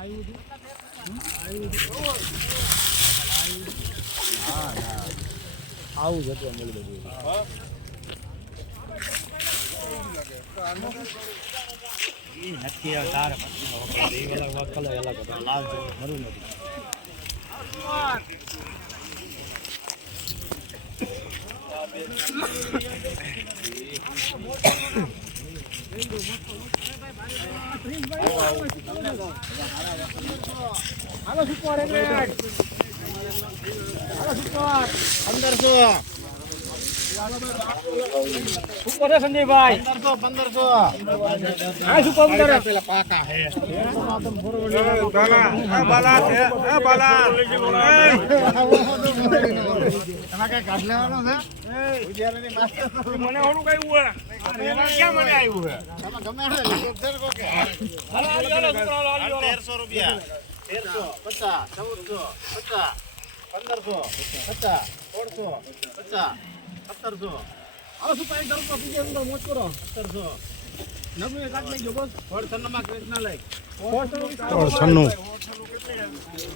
આવું જ હતું બધું નક્કી તારે કલર અલગ હતો લાલ મરું નથી હાલો સુપર 1500 સુપર છે સંજયભાઈ 1500 હા સુપર 15 પેલા પાકા હે બાલા છે એ બાલા તમારે કઈ કાઢ લેવાનો છે એ ઉજ્યારાની માસ્ટર મને ઓણું કઈ હુઆ એના ક્યાં મને આવ્યું છે તમે ગમે છે લેક્ચર કો કે હાલો 1300 રૂપિયા 1350 1450 1500 50 1600 50 1700 આવો સુપર 1000 રૂપિયા અંદર મોજ કરો 1700 નબળું કાઢ લેજો બોસ 96 માં ક્રેશ ના લઈ 96